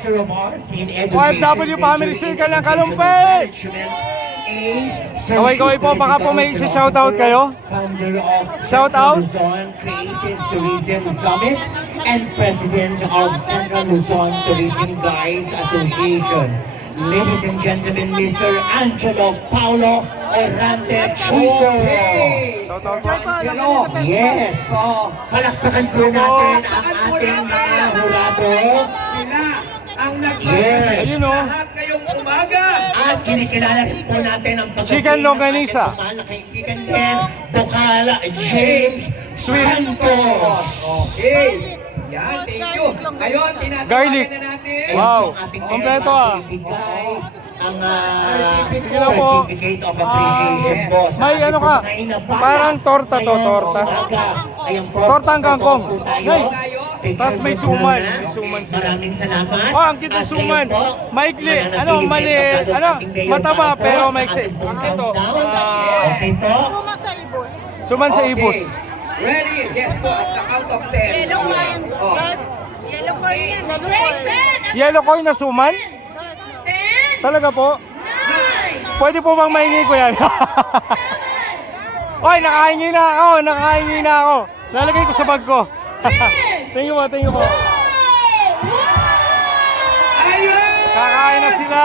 Master of Arts in Education. OFW Family Circle ng Kalumpit. Kaway-kaway po, baka po may isa-shoutout kayo. Founder of Shoutout. Luzon Creative Tourism Summit and President of Central Luzon Tourism Guides Association. Ladies and gentlemen, Mr. Angelo Paulo Orante Chugo. Shoutout po. Yes. So, palakpakan po natin ang ating mga hurado. Sila ang Yes. nagmamalas Ayun, oh. lahat ngayong umaga. At kinikilala po natin ang pagdating Chicken longanisa. ng ating kaibigan din, Bukala James Sweet. Santos. Okay. Yan, thank you. Ngayon, Garlic. tinatawagan na natin. Wow. Ang ating Kompleto, ah. ibigay ang Sige na po. certificate of appreciation po. Sa May ating ano ka, mga inabaga. parang torta to, Ngayong torta. umaga. Ayan po, Tortang kangkong. po tayo. Nice. Picture Tapos may po suman. muna. May suman sila. Maraming salamat. Oh, ang cute ng At suman. kayo po, Maikli. mananatili Ano, sa mali. entablado Ano, ating Mayor mataba Marcos pero sa maiksi. ating pong Ang cute, oh. countdown. Okay po. Suman sa Okay. ibos. Ready? Yes po, at the count of 10. Yellow corn. Oh. Yellow corn yan. Yellow corn. Yellow corn na suman? Talaga po? Pwede po bang mahingi ko yan? Oy, nakahingi na ako. Nakahingi na ako. Lalagay ko sa bag ko. Thank you po, thank you po. Ayun! Kakain na sila.